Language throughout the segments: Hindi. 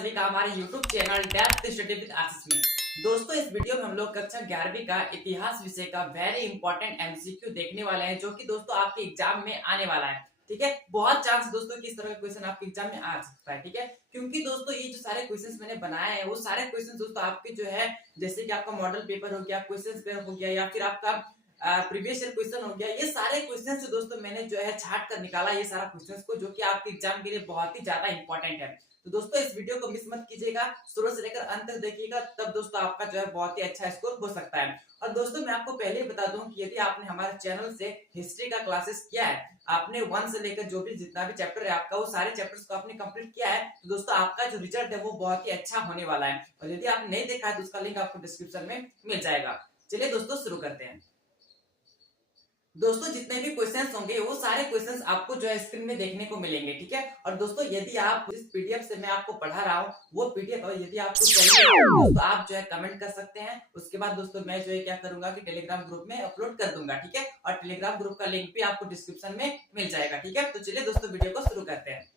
सभी का हमारे YouTube channel depth study with Ashish में। दोस्तों, इस वीडियो में हम लोग कक्षा 11वीं का इतिहास विषय का वेरी इंपॉर्टेंट एमसीक्यू देखने वाले हैं, जो कि दोस्तों आपके एग्जाम में आने वाला है। ठीक है, बहुत चांस दोस्तों कि इस तरह का क्वेश्चन आपके एग्जाम में आ सकता है। ठीक है, क्योंकि दोस्तों ये जो सारे क्वेश्चंस मैंने बनाए हैं वो सारे क्वेश्चंस दोस्तों आपके जो है, जैसे कि आपका मॉडल पेपर हो गया, क्वेश्चन पेपर हो गया, या फिर आपका प्रीवियस ईयर क्वेश्चन हो गया, ये सारे क्वेश्चंस दोस्तों मैंने जो है छाट कर निकाला ये सारा क्वेश्चंस को, जो कि आपके एग्जाम के लिए बहुत ही ज्यादा इंपॉर्टेंट है। तो दोस्तों इस वीडियो को मिस मत कीजिएगा, शुरू से लेकर अंत तक देखिएगा, तब दोस्तों आपका जो है बहुत ही अच्छा स्कोर हो सकता है। और दोस्तों मैं आपको पहले ही बता दूं कि यदि आपने हमारे चैनल से हिस्ट्री का क्लासेस किया है, आपने 1 से लेकर जो भी जितना भी चैप्टर है आपका, वो सारे चैप्टर्स को आपने कंप्लीट किया है, तो दोस्तों आपका जो रिजल्ट है वो बहुत ही अच्छा होने वाला है। और यदि आपने नहीं देखा है तो उसका लिंक आपको डिस्क्रिप्शन में मिल जाएगा। चलिए दोस्तों शुरू करते हैं। दोस्तों जितने भी क्वेश्चंस होंगे वो सारे क्वेश्चंस आपको जो है स्क्रीन में देखने को मिलेंगे। ठीक है, और दोस्तों यदि आप जिस पीडीएफ से मैं आपको पढ़ा रहा हूँ वो पीडीएफ यदि आपको चाहिए दोस्तों आप जो है कमेंट कर सकते हैं। उसके बाद दोस्तों मैं जो है क्या करूंगा कि टेलीग्राम ग्रुप में अपलोड कर दूंगा। ठीक है, और टेलीग्राम ग्रुप का लिंक भी आपको डिस्क्रिप्शन में मिल जाएगा। ठीक है, तो चलिए दोस्तों वीडियो को शुरू करते हैं।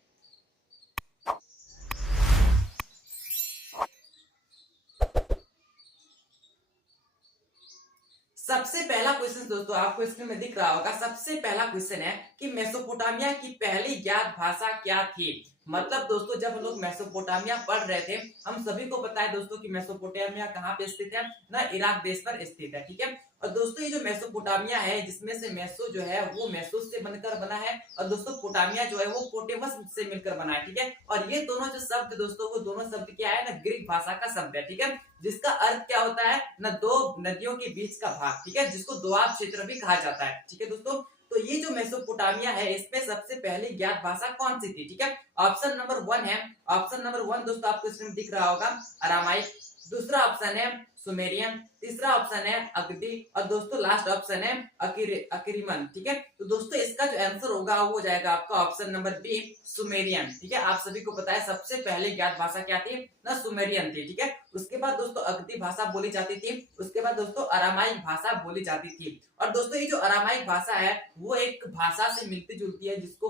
सबसे पहला क्वेश्चन दोस्तों आपको स्क्रीन में दिख रहा होगा। सबसे पहला क्वेश्चन है कि मेसोपोटामिया की पहली ज्ञात भाषा क्या थी। मतलब दोस्तों जब हम लोग मेसोपोटामिया पढ़ रहे थे, हम सभी को पता है दोस्तों कि मेसोपोटामिया कहाँ पे स्थित है ना, इराक देश पर स्थित है। ठीक है, और दोस्तों ये जो मेसोपोटामिया है, जिसमें से मेसो जो है वो मेसोस से बनकर बना है, और दोस्तों पोटामिया जो है वो पोटेमस से मिलकर बना है। ठीक है, और ये दोनों जो शब्द दोस्तों, वो दोनों शब्द क्या है ना, ग्रीक भाषा का शब्द है। ठीक है, जिसका अर्थ क्या होता है ना, दो नदियों के बीच का भाग। ठीक है, जिसको दोआब क्षेत्र भी कहा जाता है। ठीक है दोस्तों, तो ये जो मेसोपोटामिया है इसमें सबसे पहली ज्ञात भाषा कौन सी थी। ठीक है, ऑप्शन नंबर 1 है, ऑप्शन नंबर 1 दोस्तों आपको इसमें दिख रहा होगा अरामाइक, दूसरा ऑप्शन है सुमेरियन, तीसरा ऑप्शन है अगदी, और दोस्तों लास्ट ऑप्शन है अकिरिमन। ठीक है, तो दोस्तों इसका जो आंसर होगा वो हो जाएगा आपका ऑप्शन नंबर बी, सुमेरियन। ठीक है, आप सभी को पता है सबसे पहले ज्ञात भाषा क्या थी ना, सुमेरियन थी। ठीक है, उसके बाद दोस्तों अगदी भाषा बोली जाती थी, उसके बाद दोस्तों अरामाइक भाषा बोली जाती थी। और दोस्तों ये जो अरामाइक भाषा है वो एक भाषा से मिलती जुलती है, जिसको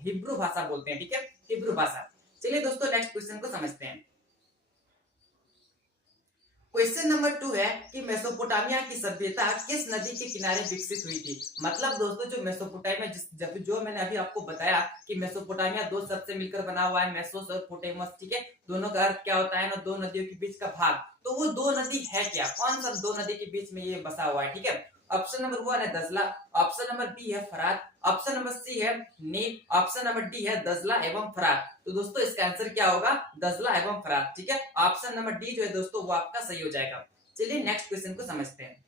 हिब्रू भाषा बोलते हैं। ठीक है, हिब्रू भाषा। चलिए दोस्तों नेक्स्ट क्वेश्चन को समझते हैं। क्वेश्चन नंबर 2 है कि मेसोपोटामिया की सभ्यता किस नदी के किनारे विकसित हुई थी। मतलब दोस्तों जो मेसोपोटामिया जो मैंने अभी आपको बताया कि मेसोपोटामिया दो शब्द से मिलकर बना हुआ है, मेसोस और पोटेमस। ठीक है, दोनों का अर्थ क्या होता है ना, दो नदियों के बीच का भाग। तो वो दो नदी है क्या, कौन सा दो नदी के बीच में ये बसा हुआ है। ठीक है, ऑप्शन नंबर 1 है दजला, ऑप्शन नंबर बी है फरात, ऑप्शन नंबर सी है नील, ऑप्शन नंबर डी है दजला एवं फरात। तो दोस्तों इसका आंसर क्या होगा, दजला एवं फरात। ठीक है, ऑप्शन नंबर डी जो है दोस्तों वो आपका सही हो जाएगा। चलिए नेक्स्ट क्वेश्चन को समझते हैं।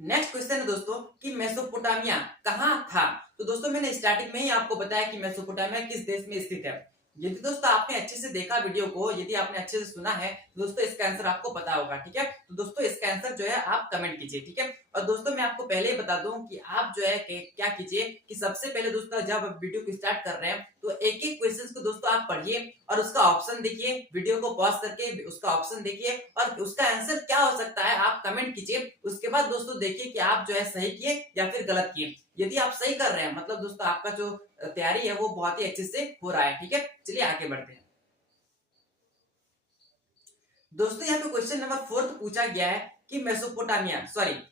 नेक्स्ट क्वेश्चन है दोस्तों कि मेसोपोटामिया कहाँ था। तो दोस्तों मैंने स्टार्टिंग में ही आपको बताया कि मेसोपोटामिया किस देश में स्थित है। यदि दोस्तों आपने अच्छे से देखा वीडियो को, यदि आपने अच्छे से सुना है तो दोस्तों इसका आंसर आपको पता होगा। ठीक है, तो दोस्तों इसका आंसर जो है आप कमेंट कीजिए। ठीक है, और दोस्तों मैं आपको पहले ही बता दूं कि आप जो है क्या कीजिए कि सबसे पहले दोस्तों जब वीडियो को स्टार्ट कर रहे हैं तो एक एक क्वेश्चन को दोस्तों आप पढ़िए और उसका ऑप्शन देखिए, वीडियो को पॉज करके उसका ऑप्शन देखिए और उसका आंसर क्या हो सकता है आप कमेंट कीजिए। उसके बाद दोस्तों देखिए कि आप जो है सही किए या फिर गलत किए। यदि आप सही कर रहे हैं मतलब दोस्तों आपका जो तैयारी है वो बहुत ही अच्छे से हो रहा है। ठीक है, चलिए आगे बढ़ते हैं। दोस्तों यहाँ पे क्वेश्चन नंबर 4 पूछा गया है कि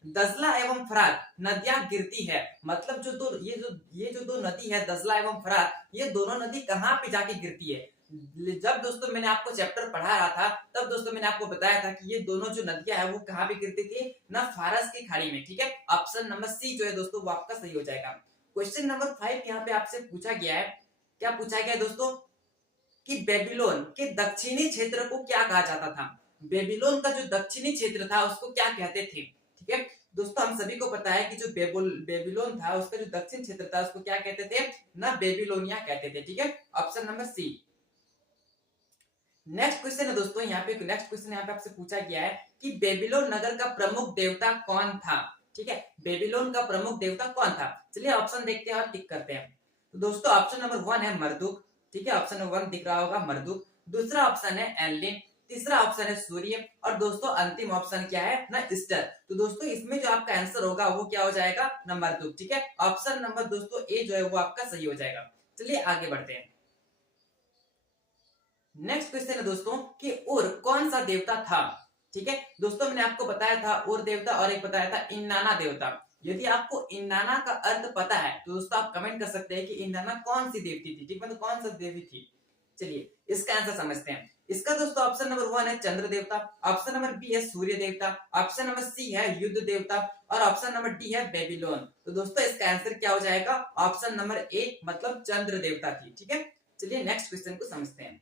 दजला एवं फरात नदियां गिरती है। मतलब ये जो दो नदी है दजला एवं फरात, ये दोनों नदी कहाँ पे जाके गिरती है। जब दोस्तों मैंने आपको चैप्टर पढ़ा रहा था तब दोस्तों मैंने आपको बताया था कि ये दोनों जो नदियां है वो कहाँ पे गिरती थी ना, फारस की खाड़ी में। ठीक है, ऑप्शन नंबर सी जो है दोस्तों वो आपका सही हो जाएगा। क्वेश्चन नंबर 5 यहाँ पे आपसे पूछा गया है, क्या पूछा गया है दोस्तों कि बेबीलोन के दक्षिणी क्षेत्र को क्या कहा जाता था। बेबीलोन का जो दक्षिणी क्षेत्र था उसको क्या कहते थे। ठीक है दोस्तों, हम सभी को पता है कि जो बेबीलोन था उसका जो दक्षिण क्षेत्र था उसको क्या कहते थे ना, बेबीलोनिया कहते थे। ठीक है, option number C. Next question है दोस्तों, यहाँ पे आपसे पूछा गया है कि बेबीलोन नगर का प्रमुख देवता कौन था। ठीक है, बेबीलोन का प्रमुख देवता कौन था। चलिए ऑप्शन देखते हैं और टिक करते हैं। तो दोस्तों ऑप्शन नंबर 1 है मर्दुक। ठीक है, ऑप्शन नंबर 1 दिख रहा होगा मर्दुक, दूसरा ऑप्शन है एनलिन, तीसरा ऑप्शन है सूर्य, और दोस्तों अंतिम ऑप्शन क्या है ना, ईस्टर। तो दोस्तों इसमें जो आपका आंसर होगा वो क्या हो जाएगा ना, मर्दुक। ठीक है, ऑप्शन नंबर दोस्तों ए जो है वो आपका सही हो जाएगा। चलिए आगे बढ़ते हैं। नेक्स्ट क्वेश्चन है दोस्तों कि और कौन सा देवता था। ठीक है दोस्तों, मैंने आपको बताया था और देवता और एक बताया था इन्नाना देवता। यदि आपको इन्नाना का अर्थ पता है तो दोस्तों आप कमेंट कर सकते हैं कि इन्नाना कौन सी देवती थी। ठीक है, मतलब कौन सा देवी थी। चलिए इसका आंसर समझते हैं। इसका दोस्तों ऑप्शन नंबर 1 है चंद्र देवता, ऑप्शन नंबर बी है सूर्य देवता, ऑप्शन नंबर सी है युद्ध देवता और ऑप्शन नंबर डी है बेबीलोन। तो दोस्तों इसका आंसर क्या हो जाएगा, ऑप्शन नंबर ए मतलब चंद्र देवता थी। ठीक है, चलिए नेक्स्ट क्वेश्चन को समझते हैं।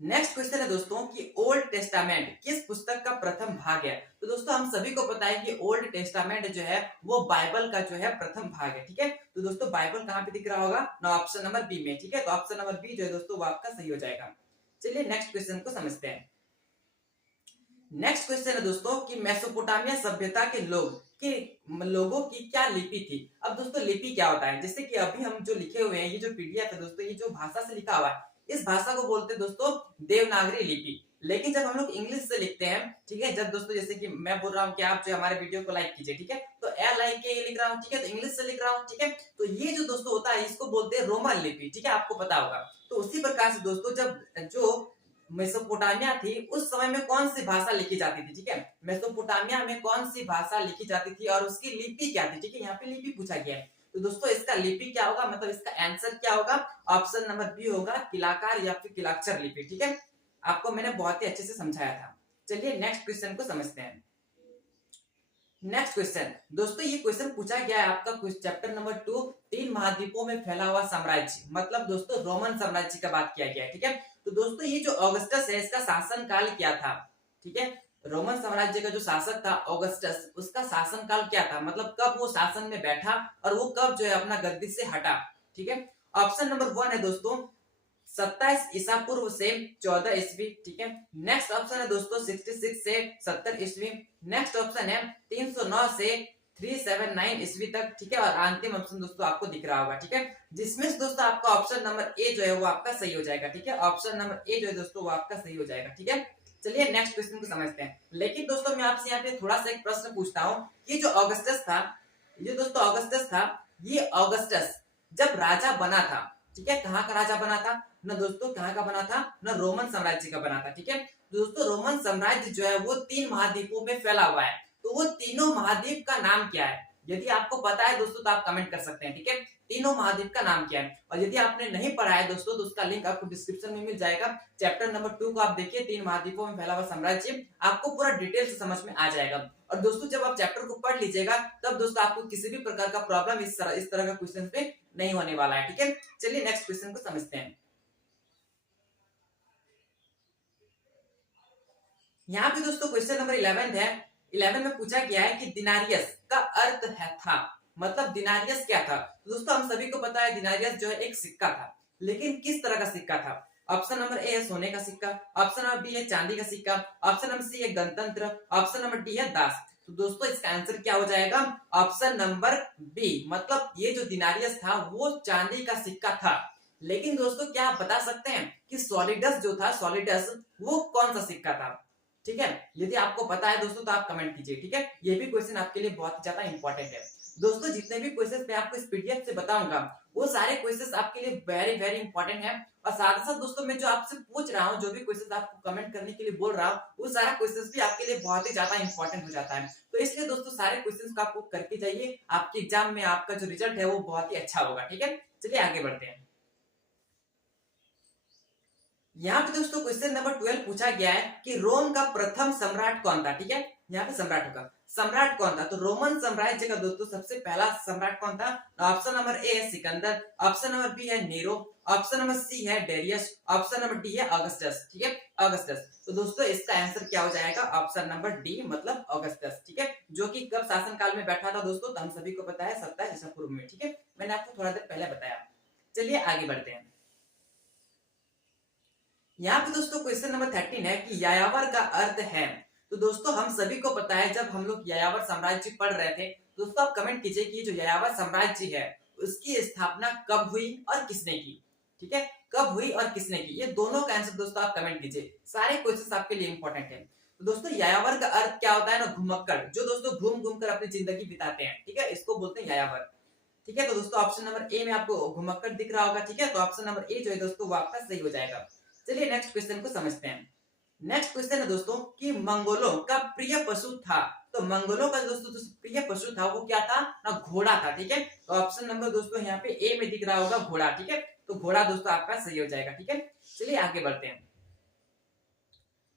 नेक्स्ट क्वेश्चन है दोस्तों कि ओल्ड टेस्टामेंट किस पुस्तक का प्रथम भाग है। तो दोस्तों हम सभी को पता है कि ओल्ड टेस्टामेंट जो है वो बाइबल का जो है प्रथम भाग है। ठीक है, तो दोस्तों बाइबल कहाँ पे दिख रहा होगा ना, ऑप्शन नंबर बी में। ठीक है, तो ऑप्शन नंबर बी जो है दोस्तों वो आपका सही हो जाएगा। चलिए नेक्स्ट क्वेश्चन को समझते हैं। नेक्स्ट क्वेश्चन है दोस्तों कि मेसोपोटामिया सभ्यता के लोगों की क्या लिपि थी। अब दोस्तों लिपि क्या होता है, जैसे कि अभी हम जो लिखे हुए हैं ये जो पीडीएफ है दोस्तों, ये जो भाषा से लिखा हुआ है इस भाषा को बोलते हैं दोस्तों देवनागरी लिपि। लेकिन जब हम लोग इंग्लिश से लिखते हैं, ठीक है, जब दोस्तों जैसे कि मैं बोल रहा हूँ कि आप जो हमारे वीडियो को लाइक कीजिए, ठीक है, तो LIK लिख रहा हूँ, ठीक है, तो इंग्लिश से लिख रहा हूँ। ठीक है, तो ये जो दोस्तों होता है इसको बोलते हैं रोमन लिपि। ठीक है, आपको पता होगा। तो उसी प्रकार से दोस्तों जब जो मेसोपोटामिया थी उस समय में कौन सी भाषा लिखी जाती थी। ठीक है, मेसोपोटामिया में कौन सी भाषा लिखी जाती थी और उसकी लिपि क्या थी। ठीक है, यहाँ पे लिपि पूछा गया है। तो दोस्तों इसका लिपि क्या होगा, मतलब इसका आंसर क्या होगा, ऑप्शन नंबर बी होगा किलाकार या फिर किलाक्षर लिपि। ठीक है, आपको मैंने बहुत ही अच्छे से समझाया था। चलिए नेक्स्ट क्वेश्चन को समझते हैं। नेक्स्ट क्वेश्चन दोस्तों, ये क्वेश्चन पूछा गया है आपका चैप्टर नंबर 2 तीन महाद्वीपों में फैला हुआ साम्राज्य, मतलब दोस्तों रोमन साम्राज्य का बात किया गया है। ठीक है, तो दोस्तों ये जो ऑगस्टस है इसका शासन काल क्या था। ठीक है, रोमन साम्राज्य का जो शासक था ऑगस्टस, उसका शासन काल क्या था, मतलब कब वो शासन में बैठा और वो कब जो है अपना गद्दी से हटा। ठीक है, ऑप्शन नंबर 1 है दोस्तों 27 ईसा पूर्व से 14 ईस्वी। ठीक है, नेक्स्ट ऑप्शन है दोस्तों 66 से 70 ईस्वी। नेक्स्ट ऑप्शन है 309 से 379 ईस्वी तक। ठीक है, और अंतिम ऑप्शन दोस्तों आपको दिख रहा होगा। ठीक है, जिसमें से दोस्तों आपका ऑप्शन नंबर ए जो है वो आपका सही हो जाएगा। ठीक है, ऑप्शन नंबर ए जो है दोस्तों वो आपका सही हो जाएगा। ठीक है, चलिए नेक्स्ट क्वेश्चन को समझते हैं। लेकिन दोस्तों मैं आपसे यहाँ पे थोड़ा सा एक प्रश्न पूछता हूँ, ये जो ऑगस्टस था, ये दोस्तों ऑगस्टस था, ये ऑगस्टस जब राजा बना था, ठीक है, कहाँ का राजा बना था ना दोस्तों, कहाँ का बना था ना, रोमन साम्राज्य का बना था। ठीक है, तो दोस्तों रोमन साम्राज्य जो है वो 3 महाद्वीपों में फैला हुआ है। तो वो तीनों महाद्वीप का नाम क्या है, यदि आपको पता है दोस्तों तो आप कमेंट कर सकते हैं। ठीक है, तीनों महाद्वीप का नाम क्या है, और यदि आपने नहीं पढ़ा है दोस्तों तो उसका लिंक आपको डिस्क्रिप्शन में मिल जाएगा। चैप्टर नंबर 2 को आप देखिए, 3 महाद्वीपों में फैला हुआ साम्राज्य, आपको पूरा डिटेल से समझ में आ जाएगा। और दोस्तों जब आप चैप्टर को पढ़ लीजिएगा तब दोस्तों आपको किसी भी प्रकार का प्रॉब्लम इस तरह का क्वेश्चन पे नहीं होने वाला है। ठीक है, चलिए नेक्स्ट क्वेश्चन को समझते हैं। यहाँ पे दोस्तों क्वेश्चन नंबर 11 है। 11 में पूछा गया है कि दिनारियस का अर्थ है था, मतलब दिनारियस क्या था। तो दोस्तों हम सभी को पता है दिनारियस जो है एक सिक्का था, लेकिन किस तरह का सिक्का था। ऑप्शन नंबर ए है सोने का सिक्का, ऑप्शन नंबर बी है चांदी का सिक्का, ऑप्शन नंबर सी है गणतंत्र, ऑप्शन नंबर डी है दास। तो दोस्तों इसका आंसर क्या हो जाएगा, ऑप्शन नंबर बी, मतलब ये जो दिनारियस था वो चांदी का सिक्का था। लेकिन दोस्तों क्या आप बता सकते हैं कि सॉलिडस जो था, सॉलिडस वो कौन सा सिक्का था। ठीक है, यदि आपको पता है दोस्तों तो आप कमेंट कीजिए। ठीक है, ये भी क्वेश्चन आपके लिए बहुत ज्यादा इंपॉर्टेंट है दोस्तों। जितने भी क्वेश्चन मैं आपको इस पीडीएफ से बताऊंगा वो सारे क्वेश्चन आपके लिए वेरी वेरी इंपॉर्टेंट है। और साथ ही साथ दोस्तों मैं जो आपसे पूछ रहा हूँ, जो भी क्वेश्चन आपको कमेंट करने के लिए बोल रहा हूँ, वो सारा क्वेश्चन भी आपके लिए बहुत ही ज्यादा इंपॉर्टेंट हो जाता है। तो इसलिए दोस्तों सारे क्वेश्चन को आपको करके जाइए, आपके एग्जाम में आपका जो रिजल्ट है वो बहुत ही अच्छा होगा। ठीक है, चलिए आगे बढ़ते हैं। यहाँ पे दोस्तों क्वेश्चन नंबर 12 पूछा गया है कि रोम का प्रथम सम्राट कौन था। ठीक है, यहाँ पे सम्राट होगा, सम्राट कौन था। तो रोमन साम्राज्य का दोस्तों सबसे पहला सम्राट कौन था। ऑप्शन नंबर ए है सिकंदर, ऑप्शन नंबर बी है नीरो, ऑप्शन नंबर सी है डेरियस, ऑप्शन नंबर डी है ऑगस्टस। ठीक है, ऑगस्टस। तो दोस्तों इसका आंसर क्या हो जाएगा, ऑप्शन नंबर डी मतलब ऑगस्टस। ठीक है, जो कि कब शासन काल में बैठा था दोस्तों, तो हम सभी को पता है 27 ईसा पूर्व में। ठीक है, मैंने आपको थोड़ा देर पहले बताया। चलिए आगे बढ़ते हैं। यहाँ पे दोस्तों क्वेश्चन नंबर 13 है कि यायावर का अर्थ है। तो दोस्तों हम सभी को पता है, जब हम लोग यायावर साम्राज्य पढ़ रहे थे दोस्तों, आप कमेंट कीजिए कि जो यायावर साम्राज्य है उसकी स्थापना कब हुई और किसने की। ठीक है, कब हुई और किसने की, ये दोनों का आंसर दोस्तों आप कमेंट कीजिए, सारे क्वेश्चन आपके लिए इंपॉर्टेंट है। तो दोस्तों यायावर का अर्थ क्या होता है ना, घुमक्कड़, जो दोस्तों घूम घूम कर अपनी जिंदगी बिताते हैं। ठीक है, इसको बोलते हैं यायावर। ठीक है, तो दोस्तों ऑप्शन नंबर ए में आपको घुमक्कड़ दिख रहा होगा। ठीक है, तो ऑप्शन नंबर ए जो है दोस्तों वो आपका सही हो जाएगा। चलिए नेक्स्ट क्वेश्चन को समझते हैं। नेक्स्ट क्वेश्चन है दोस्तों कि मंगोलों का प्रिय पशु था। तो मंगोलों का दोस्तों जो प्रिय पशु था वो क्या था ना, घोड़ा था। ठीक है, तो ऑप्शन नंबर दोस्तों यहाँ पे ए में दिख रहा होगा घोड़ा। ठीक है, तो घोड़ा दोस्तों आपका सही हो जाएगा। ठीक है, चलिए आगे बढ़ते हैं।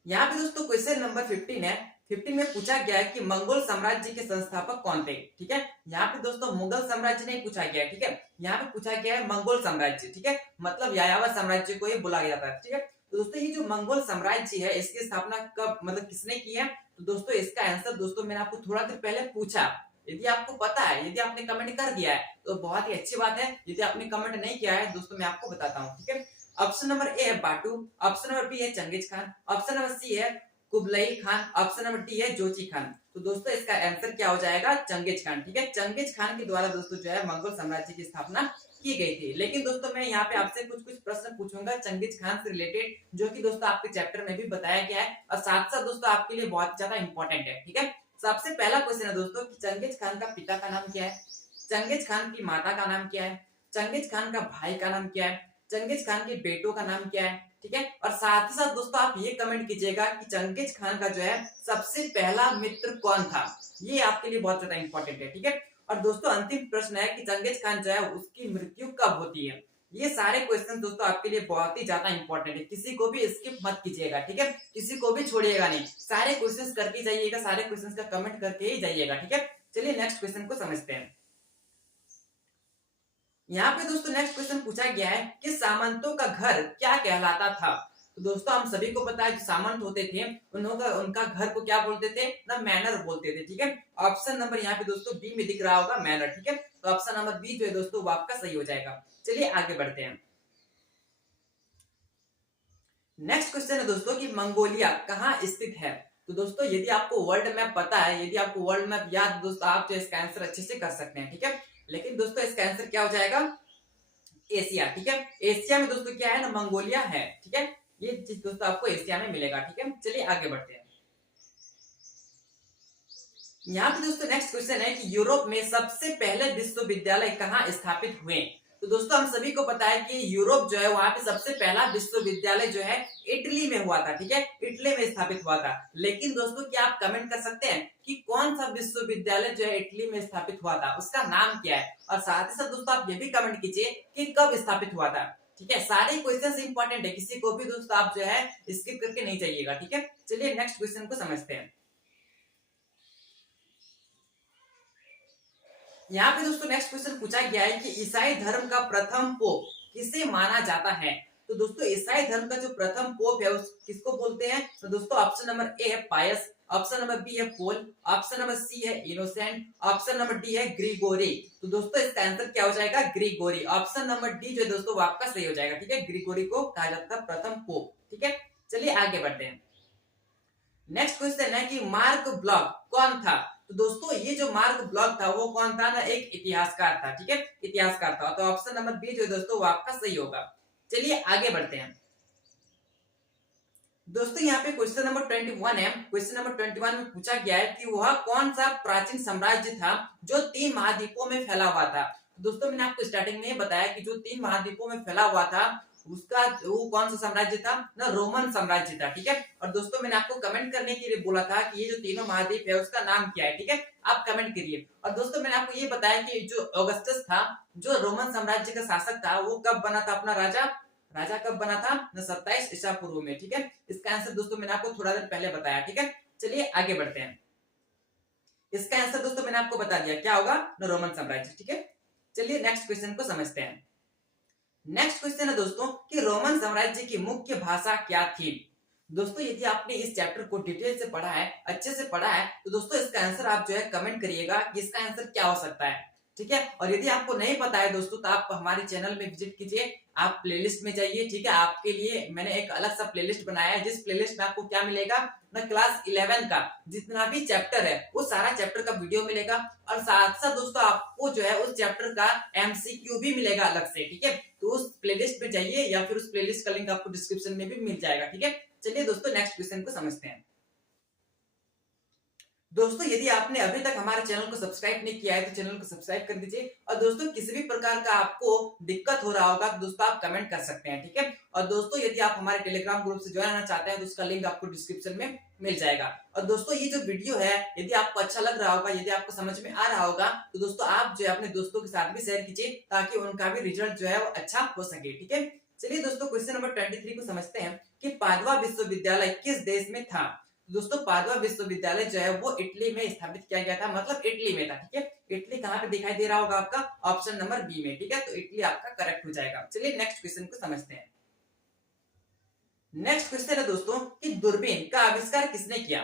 यहाँ पे दोस्तों क्वेश्चन नंबर 15 है। 15 में पूछा गया है कि मंगोल साम्राज्य के संस्थापक कौन थे। ठीक है, यहाँ पे दोस्तों मुगल साम्राज्य नहीं पूछा गया है। ठीक है, यहाँ पे पूछा गया है मंगोल साम्राज्य। ठीक है, मतलब यायावर साम्राज्य को ये बुलाया जाता है। ठीक है, तो दोस्तों ये जो मंगोल साम्राज्य है इसकी स्थापना कब मतलब किसने की है, तो दोस्तों इसका आंसर दोस्तों मैंने आपको थोड़ा देर पहले पूछा। यदि आपको पता है, यदि आपने कमेंट कर दिया है तो बहुत ही अच्छी बात है। यदि आपने कमेंट नहीं किया है दोस्तों मैं आपको बताता हूँ। ठीक है, ऑप्शन नंबर ए है बाटू, ऑप्शन नंबर बी है Genghis Khan, option number C है Kublai Khan, option number D है जोची खान। तो दोस्तों इसका आंसर क्या हो जाएगा, चंगेज खान। ठीक है, चंगेज खान के द्वारा दोस्तों जो है मंगोल साम्राज्य की स्थापना की गई थी। लेकिन दोस्तों मैं यहाँ पे आपसे कुछ कुछ प्रश्न पूछूंगा चंगेज खान से रिलेटेड, जो कि दोस्तों आपके चैप्टर में भी बताया गया है और साथ साथ दोस्तों आपके लिए बहुत ज्यादा इंपॉर्टेंट है। ठीक है, सबसे पहला क्वेश्चन है दोस्तों कि चंगेज खान का पिता का नाम क्या है, चंगेज खान की माता का नाम क्या है, चंगेज खान का भाई का नाम क्या है, चंगेज खान के बेटों का नाम क्या है। ठीक है, और साथ ही साथ दोस्तों आप ये कमेंट कीजिएगा कि चंगेज खान का जो है सबसे पहला मित्र कौन था। ये आपके लिए बहुत ज्यादा इंपॉर्टेंट है। ठीक है, और दोस्तों अंतिम प्रश्न है कि चंगेज खान जो है उसकी मृत्यु कब होती है। ये सारे क्वेश्चन दोस्तों आपके लिए बहुत ही ज्यादा इंपॉर्टेंट है, किसी को भी स्किप मत कीजिएगा। ठीक है, किसी को भी छोड़िएगा नहीं, सारे क्वेश्चंस करके जाइएगा, सारे क्वेश्चंस का कमेंट करके ही जाइएगा। ठीक है, चलिए नेक्स्ट क्वेश्चन को समझते हैं। यहाँ पे दोस्तों नेक्स्ट क्वेश्चन पूछा गया है कि सामंतों का घर क्या कहलाता था। तो दोस्तों हम सभी को पता है कि सामंत होते थे उनका घर को क्या बोलते थे ना, मैनर बोलते थे। ठीक है, ऑप्शन नंबर यहाँ पे दोस्तों बी में दिख रहा होगा मैनर। ठीक है, तो ऑप्शन नंबर बी जो है दोस्तों वो आपका सही हो जाएगा। चलिए आगे बढ़ते हैं। नेक्स्ट क्वेश्चन है दोस्तों कि मंगोलिया कहाँ स्थित है। तो दोस्तों यदि आपको वर्ल्ड मैप पता है, यदि आपको वर्ल्ड मैप याद है दोस्तों, आप जो इसका आंसर अच्छे से कर सकते हैं। ठीक है, लेकिन दोस्तों इसका आंसर क्या हो जाएगा, एशिया। ठीक है, एशिया में दोस्तों क्या है ना, मंगोलिया है। ठीक है, ये चीज दोस्तों आपको एशिया में मिलेगा। ठीक है, चलिए आगे बढ़ते हैं। यहाँ पे दोस्तों नेक्स्ट क्वेश्चन है कि यूरोप में सबसे पहले विश्वविद्यालय कहाँ स्थापित हुए। तो दोस्तों हम सभी को पता है कि यूरोप जो है वहां पे सबसे पहला विश्वविद्यालय जो है इटली में हुआ था। ठीक है, इटली में स्थापित हुआ था। लेकिन दोस्तों क्या आप कमेंट कर सकते हैं कि कौन सा विश्वविद्यालय जो है इटली में स्थापित हुआ था, उसका नाम क्या है, और साथ ही साथ दोस्तों आप ये भी कमेंट कीजिए कि कब स्थापित हुआ था। ठीक है, सारे क्वेश्चन इंपॉर्टेंट है, किसी को भी दोस्तों आप जो है स्किप करके नहीं जाइएगा। ठीक है, चलिए नेक्स्ट क्वेश्चन को समझते हैं। यहाँ पे दोस्तों नेक्स्ट क्वेश्चन पूछा गया है कि ईसाई धर्म का प्रथम पोप किसे माना जाता है। तो दोस्तों ईसाई धर्म का जो प्रथम पोप है उस किसको बोलते हैं, तो दोस्तों ऑप्शन नंबर ए है पायस, ऑप्शन नंबर बी है पोल, ऑप्शन नंबर सी है इनोसेंट, ऑप्शन नंबर डी है ग्रिगोरी। तो दोस्तों इसका आंसर क्या हो जाएगा, ग्रिगोरी। ऑप्शन नंबर डी जो है दोस्तों वो आपका सही हो जाएगा। ठीक है, ग्रिगोरी को कहा जाता है प्रथम पोप। ठीक है, चलिए आगे बढ़ते हैं। नेक्स्ट क्वेश्चन है कि मार्क ब्लॉक कौन था। तो दोस्तों ये जो मार्क ब्लॉक था वो कौन था ना, एक इतिहासकार था। ठीक है, इतिहासकार था। तो ऑप्शन नंबर बी जो दोस्तों वो आपका सही होगा। चलिए आगे बढ़ते हैं। दोस्तों यहाँ पे क्वेश्चन नंबर 21 है। क्वेश्चन नंबर 21 में पूछा गया है कि वह कौन सा प्राचीन साम्राज्य था जो 3 महाद्वीपों में फैला हुआ था। दोस्तों मैंने आपको स्टार्टिंग में बताया कि जो 3 महाद्वीपों में फैला हुआ था उसका वो कौन सा साम्राज्य था ना, रोमन साम्राज्य था। ठीक है, और दोस्तों मैंने आपको कमेंट करने के लिए बोला था कि ये जो तीनों महाद्वीप है उसका नाम क्या है। ठीक है, आप कमेंट करिए। और दोस्तों मैंने आपको ये बताया कि जो ऑगस्टस था, जो रोमन साम्राज्य का शासक था, वो कब बना था अपना राजा, राजा कब बना था न 27 ईसा पूर्व में। ठीक है, इसका आंसर दोस्तों मैंने आपको थोड़ा देर पहले बताया। ठीक है, चलिए आगे बढ़ते हैं। इसका आंसर दोस्तों मैंने आपको बता दिया क्या होगा न, रोमन साम्राज्य। ठीक है, चलिए नेक्स्ट क्वेश्चन को समझते हैं। नेक्स्ट क्वेश्चन है दोस्तों कि रोमन साम्राज्य की मुख्य भाषा क्या थी। दोस्तों यदि आपने इस चैप्टर को डिटेल से पढ़ा है, अच्छे से पढ़ा है, तो दोस्तों इसका आंसर आप जो है कमेंट करिएगा कि इसका आंसर क्या हो सकता है। ठीक है, और यदि आपको नहीं पता है दोस्तों तो आप हमारे चैनल में विजिट कीजिए, आप प्लेलिस्ट में जाइए। ठीक है, आपके लिए मैंने एक अलग सा प्लेलिस्ट बनाया है, जिस प्लेलिस्ट में आपको क्या मिलेगा ना, क्लास 11 का जितना भी चैप्टर है वो सारा चैप्टर का वीडियो मिलेगा, और साथ साथ दोस्तों आपको जो है उस चैप्टर का एमसीक्यू भी मिलेगा अलग से। ठीक है, तो उस प्लेलिस्ट पे जाइए या फिर उस प्लेलिस्ट का लिंक आपको डिस्क्रिप्शन में भी मिल जाएगा। ठीक है, चलिए दोस्तों नेक्स्ट क्वेश्चन को समझते हैं। दोस्तों यदि आपने अभी तक हमारे चैनल को सब्सक्राइब नहीं किया है तो चैनल को सब्सक्राइब कर दीजिए। और दोस्तों किसी भी प्रकार का आपको दिक्कत हो रहा होगा तो दोस्तों आप कमेंट कर सकते हैं, ठीक है। और दोस्तों यदि आप हमारे टेलीग्राम ग्रुप से ज्वाइन होना चाहते हैं तो उसका लिंक आपको डिस्क्रिप्शन में मिल जाएगा। और दोस्तों ये जो वीडियो है यदि आपको अच्छा लग रहा होगा, यदि आपको समझ में आ रहा होगा तो दोस्तों आप जो है अपने दोस्तों के साथ भी शेयर कीजिए ताकि उनका भी रिजल्ट जो है वो अच्छा हो सके, ठीक है। चलिए दोस्तों क्वेश्चन नंबर 23 को समझते हैं कि पादवा विश्वविद्यालय किस देश में था। दोस्तों पादवा विश्वविद्यालय जो है वो इटली में स्थापित किया गया था, मतलब इटली में था, ठीक है। इटली कहाँ पे दिखाई दे रहा होगा आपका, ऑप्शन नंबर बी में, ठीक है। तो इटली आपका करेक्ट हो जाएगा। चलिए नेक्स्ट क्वेश्चन को समझते हैं। नेक्स्ट क्वेश्चन है दोस्तों कि दूरबीन का आविष्कार किसने किया।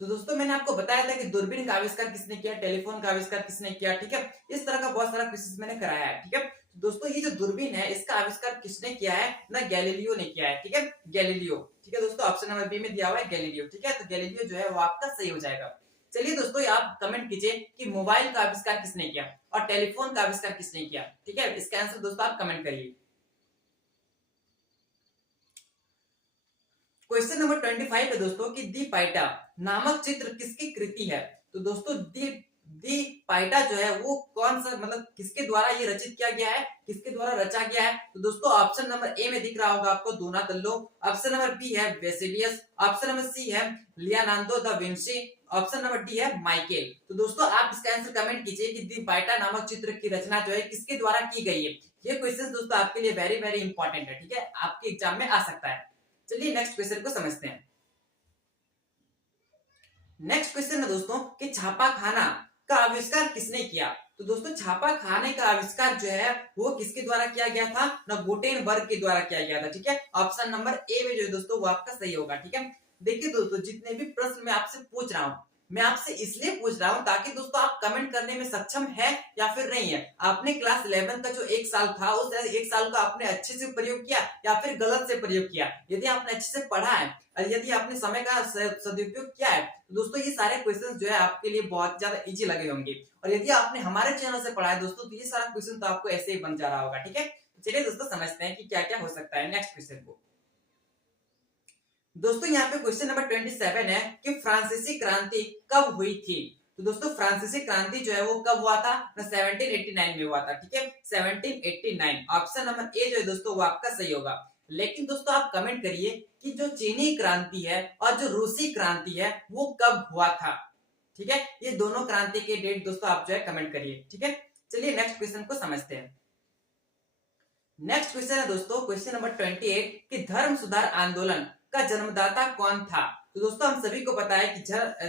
तो दोस्तों मैंने आपको बताया था कि दूरबीन का आविष्कार किसने किया, टेलीफोन का आविष्कार किसने किया, ठीक है। इस तरह का बहुत सारा क्वेश्चन मैंने कराया है, ठीक है। दोस्तों ये जो दूरबीन है इसका आविष्कार किसने किया है ना, गैलीलियो ने किया है, ठीक है। गैलीलियो, ठीक है दोस्तों, ऑप्शन नंबर बी में दिया हुआ है गैलीलियो, ठीक है। तो गैलीलियो जो है वो आपका सही हो जाएगा। चलिए दोस्तों आप कमेंट कीजिए कि मोबाइल का आविष्कार किसने किया और टेलीफोन का आविष्कार किसने किया, ठीक है। इसका आंसर दोस्तों आप कमेंट करिए। क्वेश्चन नंबर 25 है दोस्तों कि दी पाइटा नामक चित्र किसकी कृति है। तो दोस्तों दी पाइटा जो है वो कौन सा, मतलब किसके द्वारा ये रचित किया गया है, किसके द्वारा रचा गया है। तो दोस्तों ऑप्शन नंबर ए में दिख रहा होगा आपको डोनाटेल्लो, ऑप्शन नंबर बी है वेसिलियस, ऑप्शन नंबर सी है Leonardo da Vinci, option number D है माइकल। तो दोस्तों आप इसका आंसर कमेंट कीजिए कि दी पाइटा नामक चित्र की रचना जो है किसके द्वारा की गई है। ये क्वेश्चन दोस्तों आपके लिए वेरी वेरी इंपॉर्टेंट है, ठीक है, आपके एग्जाम में आ सकता है। चलिए नेक्स्ट क्वेश्चन को समझते हैं। नेक्स्ट क्वेश्चन है दोस्तों कि छापा खाना का आविष्कार किसने किया। तो दोस्तों छापा खाने का आविष्कार जो है वो किसके द्वारा किया गया था ना, गुटेनबर्ग के द्वारा किया गया था, ठीक है। ऑप्शन नंबर ए में जो है दोस्तों वो आपका सही होगा, ठीक है। देखिए दोस्तों जितने भी प्रश्न मैं आपसे पूछ रहा हूँ मैं आपसे इसलिए पूछ रहा हूँ ताकि दोस्तों आप कमेंट करने में सक्षम है या फिर नहीं है। आपने क्लास 11 का जो एक साल था उस एक साल का आपने अच्छे से प्रयोग किया या फिर गलत से प्रयोग किया। यदि आपने अच्छे से पढ़ा है और यदि आपने समय का सदुपयोग किया है तो दोस्तों ये सारे क्वेश्चन जो है आपके लिए बहुत ज्यादा इजी लगे होंगे। और यदि आपने हमारे चैनल से पढ़ा है दोस्तों तो ये सारा क्वेश्चन तो आपको ऐसे ही बन जा रहा होगा, ठीक है। चलिए दोस्तों समझते हैं कि क्या क्या हो सकता है नेक्स्ट क्वेश्चन को। दोस्तों यहाँ पे क्वेश्चन नंबर 27 है कि फ्रांसीसी क्रांति कब हुई थी। तो दोस्तों फ्रांसीसी क्रांति जो है वो कब हुआ था, 1789 में हुआ था, ठीक है। 1789 ऑप्शन नंबर ए जो है दोस्तों वो आपका सही होगा। लेकिन दोस्तों आप कमेंट करिए कि जो चीनी क्रांति है और जो रूसी क्रांति है वो कब हुआ था, ठीक है। ये दोनों क्रांति के डेट दोस्तों आप जो है कमेंट करिए, ठीक है। चलिए नेक्स्ट क्वेश्चन को समझते हैं। नेक्स्ट क्वेश्चन है दोस्तों क्वेश्चन नंबर 28 कि धर्म सुधार आंदोलन का जन्मदाता कौन था। तो दोस्तों हम सभी को पता है कि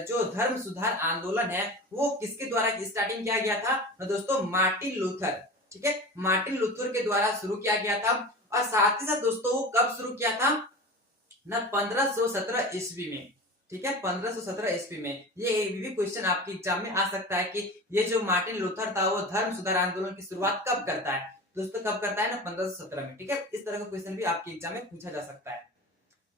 जो धर्म सुधार आंदोलन है वो किसके द्वारा स्टार्टिंग किया गया था ना दोस्तों, मार्टिन लूथर, ठीक है। मार्टिन लूथर के द्वारा शुरू किया गया था। और साथ ही साथ दोस्तों वो कब शुरू किया था ना, 1517 ईस्वी में, ठीक है। 1517 ईस्वी में। ये भी क्वेश्चन आपके एग्जाम में आ सकता है कि ये जो मार्टिन लूथर था वो धर्म सुधार आंदोलन की शुरुआत कब करता है। दोस्तों कब करता है ना, 1517 में, ठीक है। इस तरह का क्वेश्चन भी आपके एग्जाम में पूछा जा सकता है।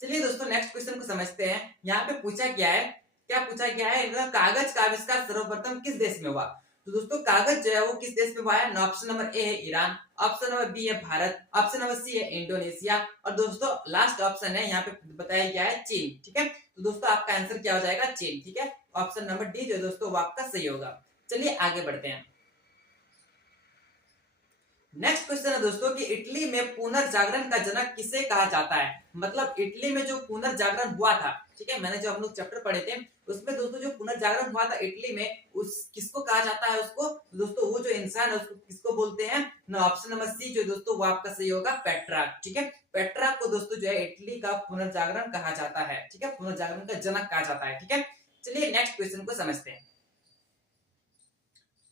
चलिए दोस्तों नेक्स्ट क्वेश्चन को समझते हैं। यहाँ पे पूछा गया है, क्या पूछा गया है, कागज का आविष्कार सर्वप्रथम किस देश में हुआ। तो दोस्तों कागज जो है वो किस देश में हुआ है, ऑप्शन नंबर ए है ईरान, ऑप्शन नंबर बी है भारत, ऑप्शन नंबर सी है इंडोनेशिया और दोस्तों लास्ट ऑप्शन है यहाँ पे बताया गया है चीन, ठीक है। तो दोस्तों आपका आंसर क्या हो जाएगा, चीन, ठीक है। ऑप्शन नंबर डी जो दोस्तों वो आपका सही होगा। चलिए आगे बढ़ते हैं। नेक्स्ट क्वेश्चन है दोस्तों कि इटली में पुनर्जागरण का जनक किसे कहा जाता है। मतलब इटली में जो पुनर्जागरण हुआ था, ठीक है, मैंने जो हम लोग चैप्टर पढ़े थे उसमें दोस्तों जो पुनर्जागरण हुआ था इटली में उस किसको कहा जाता है उसको, दोस्तों वो जो इंसान है उसको किसको बोलते हैं ना, ऑप्शन नंबर सी जो दोस्तों वो आपका सही होगा, पेट्रार्क, ठीक है। पेट्रार्क को दोस्तों जो है इटली का पुनर्जागरण कहा जाता है, ठीक है, पुनर्जागरण का जनक कहा जाता है, ठीक है। चलिए नेक्स्ट क्वेश्चन को समझते हैं।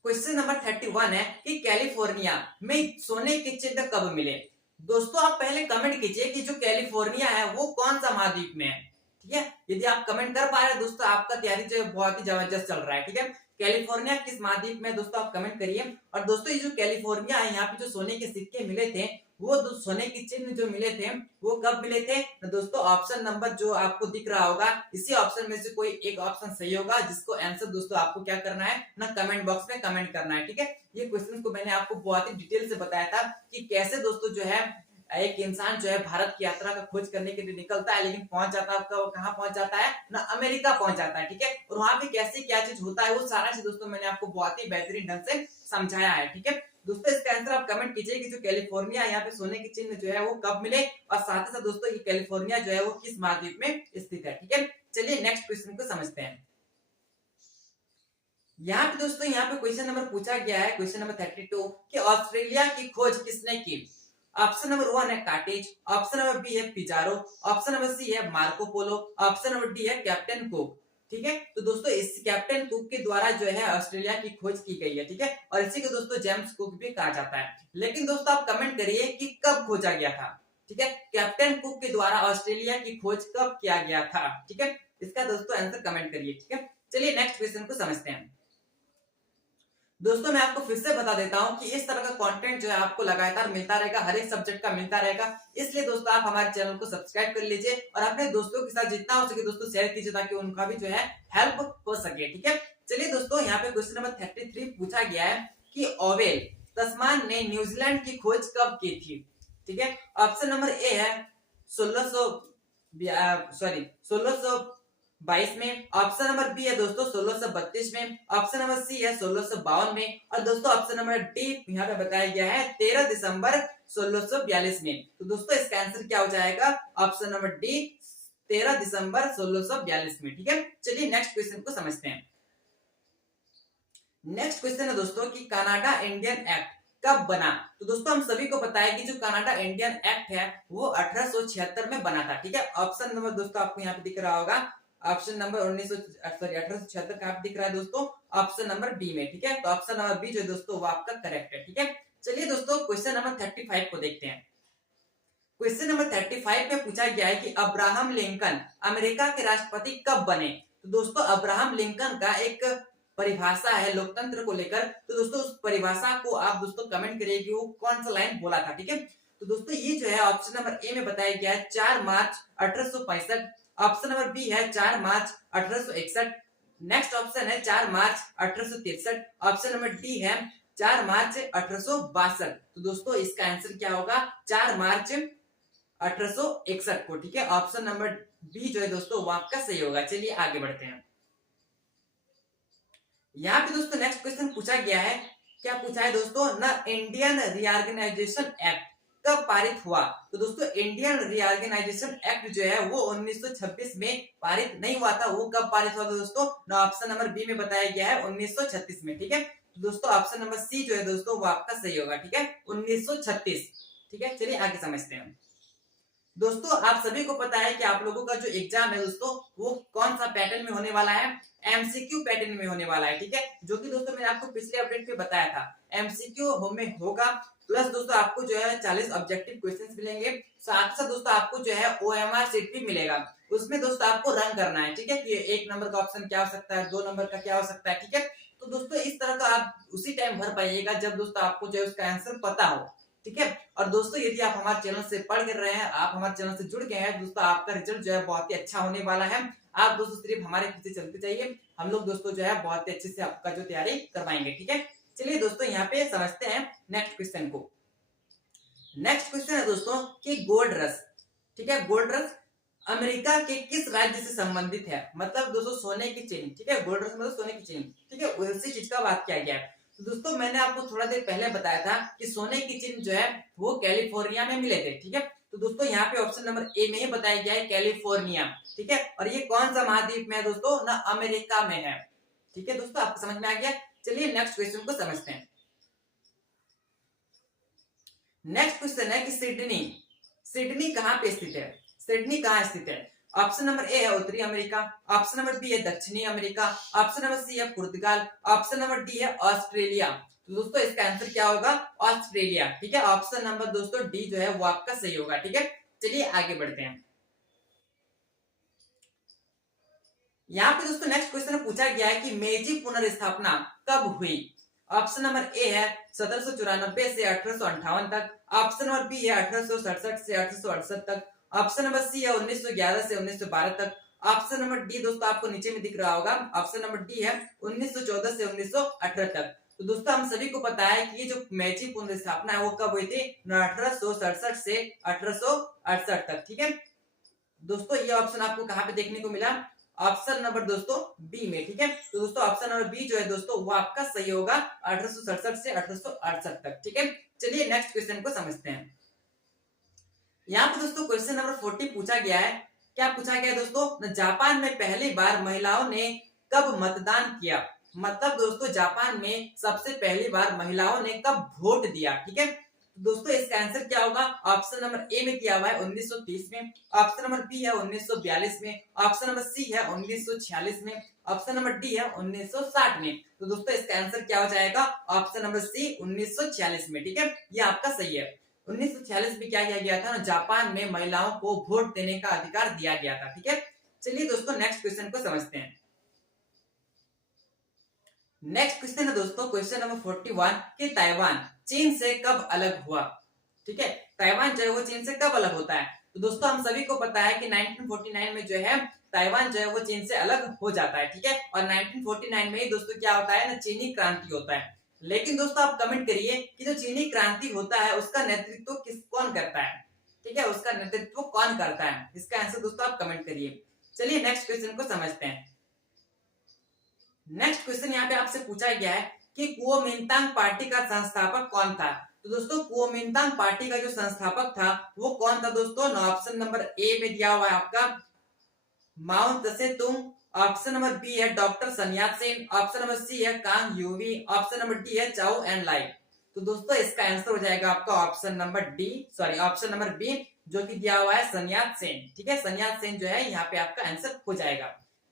क्वेश्चन नंबर 31 है कि कैलिफोर्निया में सोने के चिन्ह कब मिले। दोस्तों आप पहले कमेंट कीजिए कि जो कैलिफोर्निया है वो कौन सा महाद्वीप में है, ठीक है। यदि आप कमेंट कर पा रहे हैं दोस्तों आपका तैयारी जो है बहुत ही जबरदस्त चल रहा है, ठीक है। कैलिफोर्निया किस महाद्वीप में दोस्तों आप कमेंट करिए। और दोस्तों ये जो कैलिफोर्निया है यहाँ पे जो सोने के सिक्के मिले थे वो सोने के चिन्ह जो मिले थे वो कब मिले थे तो दोस्तों ऑप्शन नंबर जो आपको दिख रहा होगा इसी ऑप्शन में से कोई एक ऑप्शन सही होगा, जिसको आंसर दोस्तों आपको क्या करना है ना, कमेंट बॉक्स में कमेंट करना है, ठीक है। ये क्वेश्चन को मैंने आपको बहुत ही डिटेल से बताया था कि कैसे दोस्तों जो है एक इंसान जो है भारत की यात्रा का खोज करने के लिए निकलता है, लेकिन पहुंच जाता है कहाँ पहुंच जाता है ना, अमेरिका पहुंच जाता है। ठीक है, और वहां पे कैसे क्या चीज होता है वो सारा चीज दोस्तों मैंने आपको बहुत ही बेहतरीन ढंग से समझाया है। ठीक है दोस्तों, इसका आंसर आप कमेंट कीजिए कि जो कैलिफोर्निया यहाँ पे सोने के चिन्ह जो है वो कब मिले, और साथ ही साथ दोस्तों ये कैलिफोर्निया जो है वो किस महाद्वीप में स्थित है। ठीक है, चलिए नेक्स्ट क्वेश्चन को समझते हैं। यहाँ पे दोस्तों यहाँ पे क्वेश्चन नंबर पूछा गया है, क्वेश्चन नंबर 32 कि ऑस्ट्रेलिया की खोज किसने की। ऑप्शन नंबर 1 है कार्टेज, ऑप्शन नंबर बी है पिजारो, ऑप्शन नंबर सी है Marco Polo, option number D है कैप्टन कुक। ठीक है, तो दोस्तों इस कैप्टन कुक के द्वारा जो है ऑस्ट्रेलिया की खोज की गई है। ठीक है, और इसी को दोस्तों जेम्स कुक भी कहा जाता है। लेकिन दोस्तों आप कमेंट करिए कि कब खोजा गया था। ठीक है, कैप्टन कुक के द्वारा ऑस्ट्रेलिया की खोज कब किया गया था। ठीक है, इसका दोस्तों आंसर कमेंट करिए। ठीक है, चलिए नेक्स्ट क्वेश्चन को समझते हैं। दोस्तों मैं आपको फिर से बता देता हूं कि इस तरह का कंटेंट जो है आपको लगातार मिलता रहेगा, हर एक सब्जेक्ट का मिलता रहेगा। इसलिए दोस्तों आप हमारे चैनल को सब्सक्राइब कर लीजिए और अपने दोस्तों के साथ जितना हो सके दोस्तों शेयर कीजिए, ताकि उनका भी जो है हेल्प हो सके। ठीक है, चलिए दोस्तों यहाँ पे क्वेश्चन नंबर 33 पूछा गया है कि ओवेल तस्मान ने न्यूजीलैंड की खोज कब की थी। ठीक है, ऑप्शन नंबर ए है 1622 में, ऑप्शन नंबर बी है दोस्तों 1632 में, ऑप्शन नंबर सी है 1652 में, और दोस्तों ऑप्शन नंबर डी यहाँ पे बताया गया है 13 दिसंबर 1642 में। तो दोस्तों इसका आंसर क्या हो जाएगा, ऑप्शन नंबर डी 13 दिसंबर 1642 में। ठीक है, चलिए नेक्स्ट क्वेश्चन को समझते हैं। नेक्स्ट क्वेश्चन है दोस्तों कि कनाडा इंडियन एक्ट कब बना। तो दोस्तों हम सभी को पता है कि जो कनाडा इंडियन एक्ट है वो 1876 में बना था। ठीक है, ऑप्शन नंबर दोस्तों आपको यहाँ पे दिख रहा होगा, ऑप्शन नंबर 1876 का आप दिख रहा है दोस्तों ऑप्शन नंबर बी में। ठीक है, तो ऑप्शन नंबर बी जो है दोस्तों वो आपका करेक्ट है। ठीक है, चलिए दोस्तों क्वेश्चन नंबर 35 को देखते हैं। क्वेश्चन नंबर 35 में पूछा गया है कि अब्राहम लिंकन अमेरिका के राष्ट्रपति कब बने। तो दोस्तों अब्राहम लिंकन का एक परिभाषा है लोकतंत्र को लेकर, तो दोस्तों उस परिभाषा को आप दोस्तों कमेंट करिए कि वो कौन सा लाइन बोला था। ठीक है, तो दोस्तों ये जो है ऑप्शन नंबर ए में बताया गया है 4 मार्च 1865, ऑप्शन नंबर बी है 4 मार्च 1861, नेक्स्ट ऑप्शन है 4 मार्च 1863, ऑप्शन नंबर डी है 4 मार्च 1862। तो दोस्तों इसका आंसर क्या होगा, 4 मार्च 1861 को। ठीक है, ऑप्शन नंबर बी जो है दोस्तों वो आपका सही होगा। चलिए आगे बढ़ते हैं। यहाँ पे दोस्तों नेक्स्ट क्वेश्चन पूछा गया है, क्या पूछा है दोस्तों ना, इंडियन रीऑर्गेनाइजेशन एक्ट कब पारित हुआ। तो दोस्तों इंडियन रीऑर्गेनाइजेशन एक्ट जो है वो 1926 में पारित नहीं हुआ था। वो कब पारित हुआ था दोस्तों ना, ऑप्शन नंबर बी में बताया गया है 1936 में। ठीक है, तो दोस्तों ऑप्शन नंबर सी जो है दोस्तों वो आपका सही होगा। ठीक है, 1936। ठीक है, चलिए आगे समझते हैं। दोस्तों आप सभी को पता है कि आप लोगों का जो एग्जाम है दोस्तों वो कौन सा पैटर्न में होने वाला है, एमसीक्यू पैटर्न में होने वाला है। ठीक है, जो कि दोस्तों मैंने आपको पिछले अपडेट में बताया था, एमसीक्यू में होगा, प्लस दोस्तों आपको जो है 40 ऑब्जेक्टिव क्वेश्चंस मिलेंगे, साथ साथ दोस्तों आपको जो है ओएमआर शीट भी मिलेगा। उसमें दोस्तों आपको रन करना है। ठीक है, कि 1 नंबर का ऑप्शन क्या हो सकता है, 2 नंबर का क्या हो सकता है। ठीक है, तो दोस्तों इस तरह का आप उसी टाइम भर पाइएगा जब दोस्तों आपको जो है उसका आंसर पता हो। ठीक है, और दोस्तों यदि आप हमारे चैनल से पढ़ कर रहे हैं, आप हमारे चैनल से जुड़ गए हैं दोस्तों, आपका रिजल्ट जो है बहुत ही अच्छा होने वाला है। आप दोस्तों सिर्फ हमारे पीछे चलते जाइए, हम लोग दोस्तों जो है बहुत ही अच्छे से आपका जो तैयारी करवाएंगे। ठीक है, चलिए दोस्तों यहाँ पे समझते हैं नेक्स्ट क्वेश्चन को। नेक्स्ट क्वेश्चन है दोस्तों कि गोल्ड रश। ठीक है, गोल्ड रश अमेरिका के किस राज्य से संबंधित है। मतलब दोस्तों सोने की चेन। ठीक है, गोल्ड रश मतलब सोने की चेन। ठीक है, उसी चीज का बात किया गया है। तो दोस्तों मैंने आपको थोड़ा देर पहले बताया था कि सोने की चिन्ह जो है वो कैलिफोर्निया में मिले थे। ठीक है, तो दोस्तों यहाँ पे ऑप्शन नंबर ए में ही बताया गया है कैलिफोर्निया। ठीक है, और ये कौन सा महाद्वीप में है दोस्तों ना, अमेरिका में है। ठीक है दोस्तों, आपको समझ में आ गया। चलिए नेक्स्ट क्वेश्चन को समझते हैं। नेक्स्ट क्वेश्चन है कि सिडनी, सिडनी कहाँ पे स्थित है, सिडनी कहाँ स्थित है। ऑप्शन नंबर ए है उत्तरी अमेरिका, ऑप्शन नंबर बी है दक्षिणी अमेरिका, ऑप्शन नंबर सी है पुर्तगाल, ऑप्शन नंबर डी है ऑस्ट्रेलिया। तो दोस्तों इसका आंसर क्या होगा, ऑस्ट्रेलिया। ठीक है, ऑप्शन नंबर दोस्तों डी जो है वो आपका सही होगा। ठीक है, चलिए आगे बढ़ते हैं। यहाँ पे दोस्तों नेक्स्ट क्वेश्चन पूछा गया है कि मेजी पुनर्स्थापना कब हुई। ऑप्शन नंबर ए है 1794 से 1858 तक, ऑप्शन नंबर बी है 1867 से 1868 तक, ऑप्शन नंबर सी है 1911 से 1912 तक, ऑप्शन नंबर डी दोस्तों आपको नीचे में दिख रहा होगा, ऑप्शन नंबर डी है 1914 से 1918 तक। तो दोस्तों हम सभी को पता है कि ये जो मेची पुनर्स्थापना है वो कब हुई थी, 1867 से 1868 तक। ठीक है दोस्तों, ये ऑप्शन आपको कहाँ पे देखने को मिला, ऑप्शन नंबर दोस्तों बी में। ठीक है, तो दोस्तों ऑप्शन नंबर बी जो है दोस्तों वो आपका सही होगा, 1867 से 1868 तक। ठीक है, चलिए नेक्स्ट क्वेश्चन को समझते हैं। यहाँ पे दोस्तों क्वेश्चन नंबर 40 पूछा गया है। क्या पूछा गया है दोस्तों, जापान में पहली बार महिलाओं ने कब मतदान किया। मतलब दोस्तों जापान में सबसे पहली बार महिलाओं ने कब वोट दिया। ठीक है, तो दोस्तों इसका आंसर क्या होगा, ऑप्शन नंबर ए में किया हुआ है 1930 में, ऑप्शन नंबर बी है 1942 में, ऑप्शन नंबर सी है 1946 में, ऑप्शन नंबर डी है 1960 में। तो दोस्तों इसका आंसर क्या हो जाएगा, ऑप्शन नंबर सी 1946 में। ठीक है, ये आपका सही है। 1946 में क्या किया गया था, जापान में महिलाओं को वोट देने का अधिकार दिया गया था। ठीक है, चलिए दोस्तों नेक्स्ट क्वेश्चन को समझते हैं। नेक्स्ट क्वेश्चन है दोस्तों क्वेश्चन नंबर 41 कि ताइवान चीन से कब अलग हुआ। ठीक है, ताइवान जो है वो चीन से कब अलग होता है। तो दोस्तों हम सभी को पता है कि 1949 में जो है ताइवान जो है वो चीन से अलग हो जाता है। ठीक है, और 1949 में ही दोस्तों क्या होता है ना, चीनी क्रांति होता है। लेकिन दोस्तों आप कमेंट करिए कि जो चीनी क्रांति होता है उसका नेतृत्व कौन करता है। ठीक है, उसका नेतृत्व कौन करता है, इसका आंसर दोस्तों आप कमेंट करिए। चलिए नेक्स्ट क्वेश्चन को समझते हैं। नेक्स्ट क्वेश्चन यहाँ पे आपसे पूछा गया है कि कुओमिंतांग पार्टी का संस्थापक कौन था। तो दोस्तों कुओमिंतांग पार्टी का जो संस्थापक था वो कौन था दोस्तों, ऑप्शन नंबर ए में दिया हुआ है आपका Mao Tse Tung, option number B है doctor Sun Yat Sen, option number C है Kang Youwei, option number D है चाओ एन लाई। तो दोस्तों इसका आंसर हो जाएगा आपका option number D, sorry option number B जो कि दिया हुआ है सन यात सेन। ठीक है, सन यात सेन जो है यहाँ पे आपका आंसर हो जाएगा।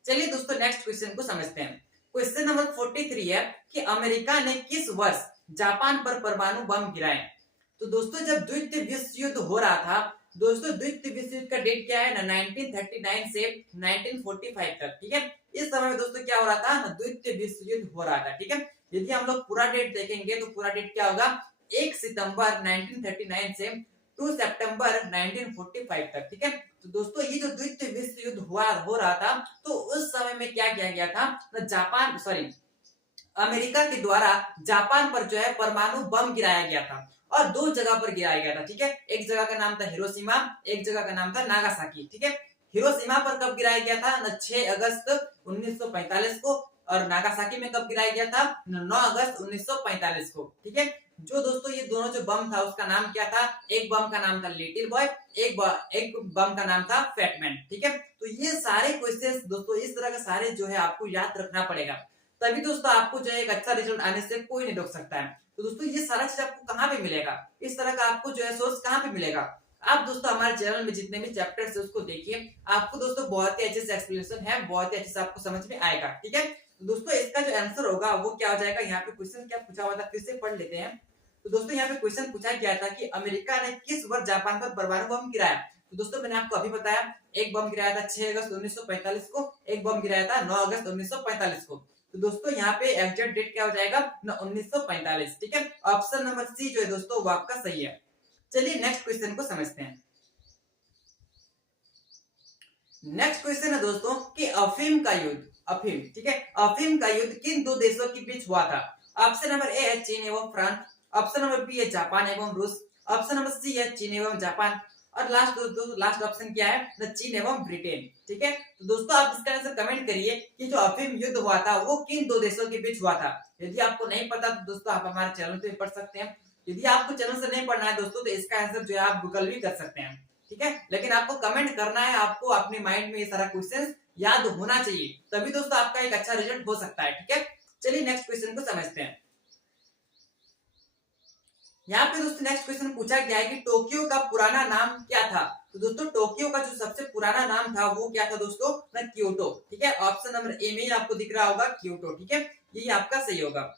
चलिए दोस्तों नेक्स्ट क्वेश्चन को समझते हैं। क्वेश्चन नंबर 43 है कि अमेरिका ने किस वर्ष जापान पर परमाणु बम गिराए। तो दोस्तों जब द्वितीय विश्व युद्ध हो रहा था दोस्तों, द्वितीय विश्व युद्ध का डेट क्या है ना, 1939 से 1945 तक। ठीक है, इस समय में दोस्तों क्या हो रहा था ना, द्वितीय विश्व युद्ध हो रहा था। ठीक है, यदि हम लोग पूरा डेट देखेंगे तो पूरा डेट क्या होगा, 1 सितंबर 1939 से 2 सितंबर 1945 तक। ठीक है, तो दोस्तों ये जो द्वितीय विश्व युद्ध हो रहा था तो उस समय में क्या किया गया था, जापान सॉरी अमेरिका के द्वारा जापान पर जो है परमाणु बम गिराया गया था और 2 जगह पर गिराया गया था। ठीक है, एक जगह का नाम था हिरोशिमा, एक जगह का नाम था नागासाकी। ठीक है, हिरोशिमा पर कब गिराया गया था ना, 6 अगस्त 1945 को, और नागासाकी में कब गिराया गया था, 9 अगस्त 1945 को। ठीक है, जो दोस्तों ये दोनों जो बम था उसका नाम क्या था, एक बम का नाम था लिटिल बॉय, एक बम का नाम था फैटमैन। ठीक है, तो ये सारे क्वेश्चंस दोस्तों इस तरह के सारे जो है आपको याद रखना पड़ेगा, तभी दोस्तों आपको जो है एक अच्छा रिजल्ट आने से कोई नहीं रोक सकता है। तो दोस्तों ये सारा चीज आपको कहाँ पे मिलेगा, इस तरह का आपको जो है सोर्स कहाँ पे मिलेगा। आप दोस्तों हमारे चैनल में जितने भी चैप्टर्स है उसको देखिए, आपको दोस्तों बहुत ही अच्छे से एक्सप्लेनेशन है, बहुत ही अच्छे से आपको समझ में आएगा। ठीक है, तो दोस्तों इसका जो आंसर होगा वो क्या हो जाएगा, यहाँ पे क्वेश्चन क्या पूछा हुआ था फिर से पढ़ लेते हैं। तो दोस्तों यहाँ पे क्वेश्चन पूछा गया था कि अमेरिका ने किस वर्ष जापान पर परमाणु बम गिराया। तो दोस्तों मैंने आपको अभी बताया, एक बम गिराया था 6 अगस्त 1945 को, एक बम गिराया था 9 अगस्त 1945 को। तो दोस्तों यहाँ पे एग्जैक्ट डेट क्या हो जाएगा ना, 1945। ठीक है, ऑप्शन नंबर सी जो है दोस्तों वो आपका सही है। चलिए नेक्स्ट क्वेश्चन को समझते हैं। नेक्स्ट क्वेश्चन है दोस्तों कि अफीम का युद्ध, अफीम, ठीक है, अफीम का युद्ध किन 2 देशों के बीच हुआ था। ऑप्शन नंबर ए है चीन एवं फ्रांस, ऑप्शन नंबर बी है जापान एवं रूस, ऑप्शन नंबर सी है चीन एवं जापान, और लास्ट ऑप्शन क्या है न, चीन एवं ब्रिटेन। ठीक है, तो दोस्तों आप इसका आंसर कमेंट करिए कि जो अफीम युद्ध हुआ था वो किन 2 देशों के बीच हुआ था। यदि आपको नहीं पता तो दोस्तों आप हमारे चैनल पे पढ़ सकते हैं, यदि आपको चैनल से नहीं पढ़ना है दोस्तों तो इसका आंसर जो है आप गूगल भी कर सकते हैं। ठीक है, लेकिन आपको कमेंट करना है, आपको अपने माइंड में ये सारा क्वेश्चन याद होना चाहिए, तभी दोस्तों आपका एक अच्छा रिजल्ट हो सकता है। ठीक है, चलिए नेक्स्ट क्वेश्चन को समझते हैं। यहाँ पे दोस्तों नेक्स्ट क्वेश्चन पूछा गया है कि टोक्यो का पुराना नाम क्या था। तो दोस्तों टोक्यो का जो सबसे पुराना नाम था वो क्या था दोस्तों ना, क्योटो। ठीक है, ऑप्शन नंबर ए में आपको दिख रहा होगा क्योटो। ठीक है, ये आपका सही होगा।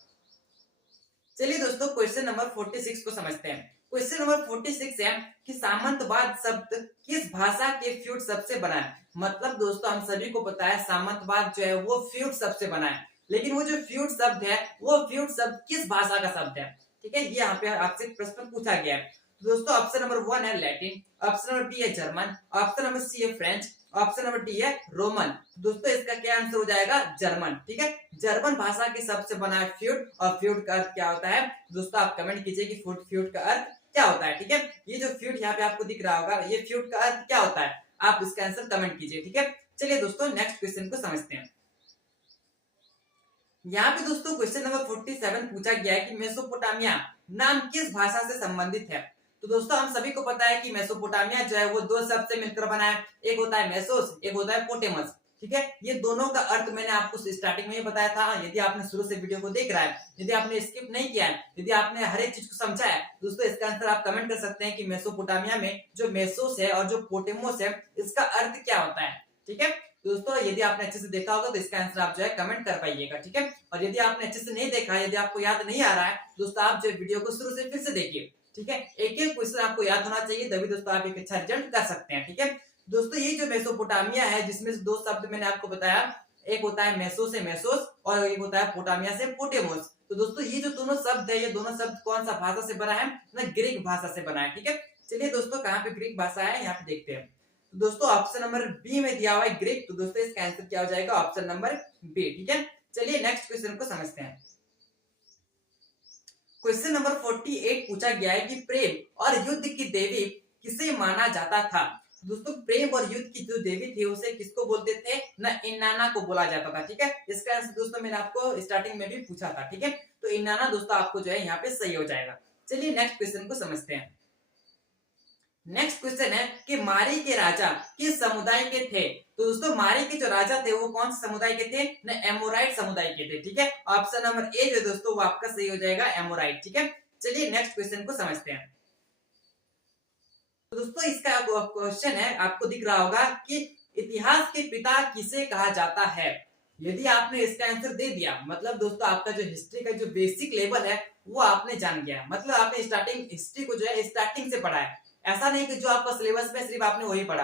चलिए दोस्तों क्वेश्चन नंबर 46 को समझते हैं। क्वेश्चन नंबर 46 है कि सामंतवाद शब्द किस भाषा के फ्यूड सबसे बना है। मतलब दोस्तों हम सभी को पता है सामंतवाद जो है वो फ्यूड सबसे बना है, लेकिन वो जो फ्यूड शब्द है वो फ्यूड शब्द किस भाषा का शब्द है। ठीक है, ये यहाँ पे आपसे प्रश्न पूछा गया है। तो दोस्तों ऑप्शन नंबर 1 है लैटिन, ऑप्शन नंबर बी है जर्मन, ऑप्शन नंबर सी है फ्रेंच, ऑप्शन नंबर डी है रोमन। दोस्तों इसका क्या आंसर हो जाएगा? जर्मन। ठीक है, जर्मन भाषा के शब्द से बना है फ्यूट, और फ्यूट का अर्थ क्या होता है? दोस्तों आप कमेंट कीजिए कि फ्यूट का अर्थ क्या होता है। ठीक है, ये जो फ्यूट यहाँ पे आपको दिख रहा होगा, ये फ्यूट का अर्थ क्या होता है? आप इसका आंसर कमेंट कीजिए। ठीक है, चलिए दोस्तों नेक्स्ट क्वेश्चन को समझते हैं। यहाँ पे दोस्तों क्वेश्चन नंबर 47 पूछा गया है कि मेसोपोटामिया नाम किस भाषा से संबंधित है। तो दोस्तों हम सभी को पता है कि मेसोपोटामिया जो है वो दो शब्द से मिलकर बना है, एक होता है मेसोस, एक होता है पोटेमस। ठीक है, ये दोनों का अर्थ मैंने आपको स्टार्टिंग में ही बताया था। यदि आपने शुरू से वीडियो को देख रहा है, यदि आपने स्किप नहीं किया है, यदि आपने हर एक चीज को समझा है, दोस्तों इसका आंसर आप कमेंट कर सकते हैं कि मेसोपोटामिया में जो मेसोस है और जो पोटेमोस है, इसका अर्थ क्या होता है। ठीक है, दोस्तों यदि आपने अच्छे से देखा होगा तो इसका आंसर आप जो है कमेंट कर पाइएगा। ठीक है, और यदि आपने अच्छे से नहीं देखा, यदि आपको याद नहीं आ रहा है, दोस्तों आप जो वीडियो को शुरू से फिर से देखिए। ठीक है, एक एक क्वेश्चन आपको याद होना चाहिए, तभी दोस्तों आप एक अच्छा रिजल्ट कर सकते हैं। ठीक है दोस्तों, ये जो मेसोपोटामिया है, जिसमें से दो शब्द मैंने आपको बताया, एक होता है मेसो से मेसोस और एक होता है पोटामिया से पोटेमोस। तो दोस्तों ये जो दोनों शब्द है, ये दोनों शब्द कौन सा भाषा से बना है? ना ग्रीक भाषा से बना है। ठीक है, चलिए दोस्तों कहाँ पे ग्रीक भाषा है यहाँ पे देखते हैं। तो दोस्तों ऑप्शन नंबर बी में दिया हुआ है ग्रीक, तो दोस्तों इसका आंसर क्या हो जाएगा? Option number B. ठीक है, चलिए नेक्स्ट क्वेश्चन को समझते हैं। क्वेश्चन नंबर 48 पूछा गया है कि प्रेम और युद्ध की देवी किसे माना जाता था। दोस्तों प्रेम और युद्ध की जो देवी थी उसे किसको बोलते थे? ना इन्नाना को बोला जाता था। ठीक है, इसका आंसर दोस्तों मैंने आपको स्टार्टिंग में भी पूछा था। ठीक है, तो इन्नाना दोस्तों आपको जो है यहाँ पे सही हो जाएगा। चलिए नेक्स्ट क्वेश्चन को समझते हैं। नेक्स्ट क्वेश्चन है कि मारी के राजा किस समुदाय के थे। तो दोस्तों मारी के जो राजा थे वो कौन से समुदाय के थे? ना एमोराइट समुदाय के थे। ठीक है, ऑप्शन नंबर ए जो दोस्तों वो आपका सही हो जाएगा, एमोराइट। ठीक है, चलिए नेक्स्ट क्वेश्चन को समझते हैं। तो दोस्तों इसका क्वेश्चन है, आपको दिख रहा होगा कि इतिहास के पिता किसे कहा जाता है। यदि आपने इसका आंसर दे दिया, मतलब दोस्तों आपका जो हिस्ट्री का जो बेसिक लेवल है वो आपने जान गया, मतलब आपने स्टार्टिंग हिस्ट्री को जो है स्टार्टिंग से पढ़ा है। ऐसा नहीं कि जो आपका सिलेबस में सिर्फ आपने वही पढ़ा।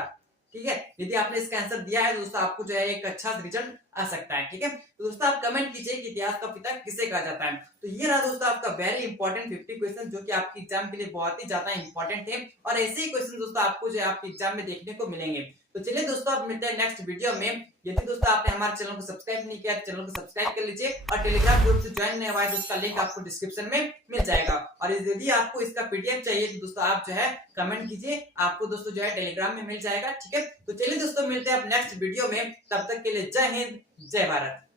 ठीक है, यदि आपने इसका आंसर दिया है दोस्तों आपको जो है एक अच्छा रिजल्ट आ सकता है। ठीक है, तो दोस्तों आप कमेंट कीजिए कि इतिहास का पिता किसे कहा जाता है। तो ये रहा दोस्तों आपका वेरी इंपॉर्टेंट 50 क्वेश्चन, जो कि आपके एग्जाम के लिए बहुत ही ज्यादा इंपॉर्टेंट है, और ऐसे ही क्वेश्चन दोस्तों आपको जो है आपके एग्जाम में देखने को मिलेंगे। तो चलिए दोस्तों आप मिलते हैं नेक्स्ट वीडियो में। यदि दोस्तों आपने हमारे चैनल को सब्सक्राइब नहीं किया, चैनल को सब्सक्राइब कर लीजिए, और टेलीग्राम ग्रुप से ज्वाइन नहीं हुआ है तो उसका लिंक आपको डिस्क्रिप्शन में मिल जाएगा। और यदि आपको इसका पीडीएफ चाहिए तो दोस्तों आप जो है कमेंट कीजिए, आपको दोस्तों जो है टेलीग्राम में मिल जाएगा। ठीक है, तो चलिए दोस्तों मिलते हैं आप नेक्स्ट वीडियो में, तब तक के लिए जय हिंद, जय भारत।